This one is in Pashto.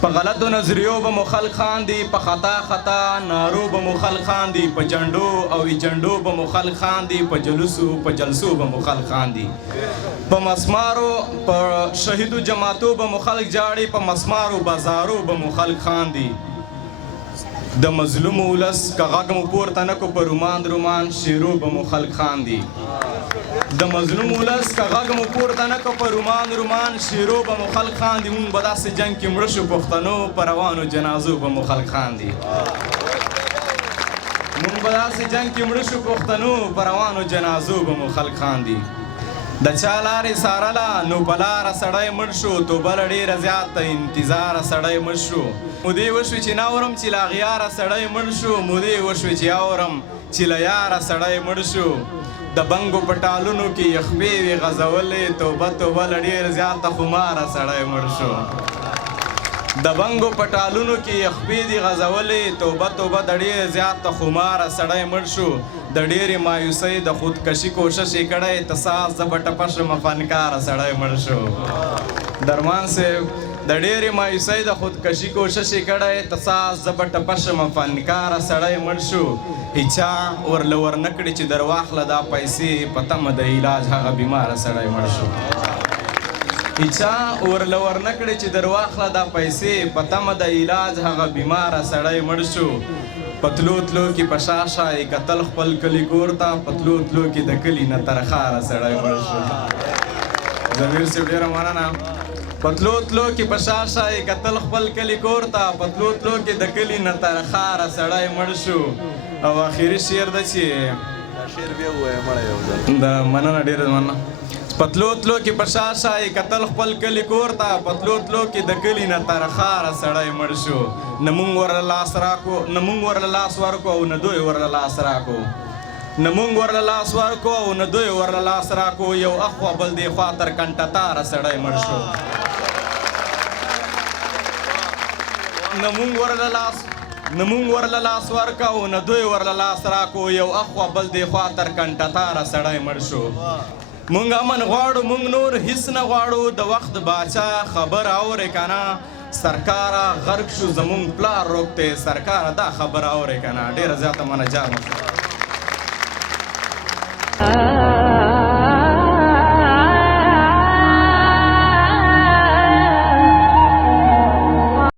په غلطو نظریو به مو خلک خاندي، په خطا خطا نارو به مو خلک خاندي، په جنډو او ایجنډو به مو خلک خاندي، په جلسو به مو خلک خاندي، په مسمارو په شهیدو جماعتو به مو خلک جاړي، په مسمارو بازارو به مو خلک خاندي. د مظلوم ولس که غږ مو پورته نه کو په رومان رومان شیرو به مو خلک خاندي. د مظلوم ولس که غږ مو پورته نه کو په رومان رومان شیرو به مو خلک خاندي. مونږ به داسې جنګ کې مړه شو پښتنو، په روانو جنازو به مو خلک خاندي. مونږ به داسې جنګ کې مړه شو پښتنو، په روانو جنازو به مو خلک خاندي. د چا لارې څارله نو په لاره سړی مړ شو، توبه له ډېره زیاته انتظاره سړی مړ شو. مودې وشوې چې نه اورم چې له اغیاره سړی مړ شو، مودې وشوې چې اورم چې له یاره سړی مړ شو. د بنګو په ټالونو کې یخبې وې غځولې، توبه توبه له ډېر زیاته خماره سړی مړ شو. د بنګو په ټالونو کې یخبې دي غځولې، توبه توبه د ډېر زیاته خماره سړی مړ شو. د ډېرې مایوسۍ د خودکشي کوشش یې کړی، تساس زه به ټپه شم فنکاره سړی مړ شو. درمان صاحب د ډېرې مایوسۍ د خودکشي کوشش یې کړی، تساس زه به ټپه شم فنکاره سړی مړ شو. هیچا ورله ورنه کړي چې در واخله دا پیسې، په تمه د علاج هغه بیماره سړی مړ شو. هیچا ورله ورنه کړي چې در واخله دا پیسې، په تمه د علاج هغه بیماره سړی مړ شو. پتلو تلو کې په شا شا یې کتل خپل کلي کور ته، پتلو تلو کې د کلي نه ترخاره سړی مړ شو. ضمیر صاحب ډېره مننه. پتلو تلو کې په شا شا یې کتل خپل کلي کور ته، پتلو تلو کې د کلي نه ترخاره سړی مړ شو. او آخري شعر ده چې د مننه ډېره مننه. پتلو تلو کې په شا شا یې کتل خپل کلي کور ته، پتلو تلو کې د کلي نه ترخاره سړی مړ شو. نه مونږ ورله لاس راکو، نه مونږ ورله لاس ورکو او نه دوی ورله لاس راکو. نه مونږ ورله لاس ورکو او نه دوی ورله لاس راکو. یو اخوا بل دې خوا تر کنټه تاره سړی مړ شو. نه مونږ ورله لاس ورکو نه دوی ورله لاس راکو. یو اخوا بل دې خوا تر کنټه تاره سړی مړ شو. مونږ امن غواړو، مونږ نور هیڅ نه غواړو، د وخت باچا خبر اورې که نه. سرکاره غرق شو زمونږ پلار روک دی، سرکاره دا خبر اورې که نه. ډېره زیاته منه جان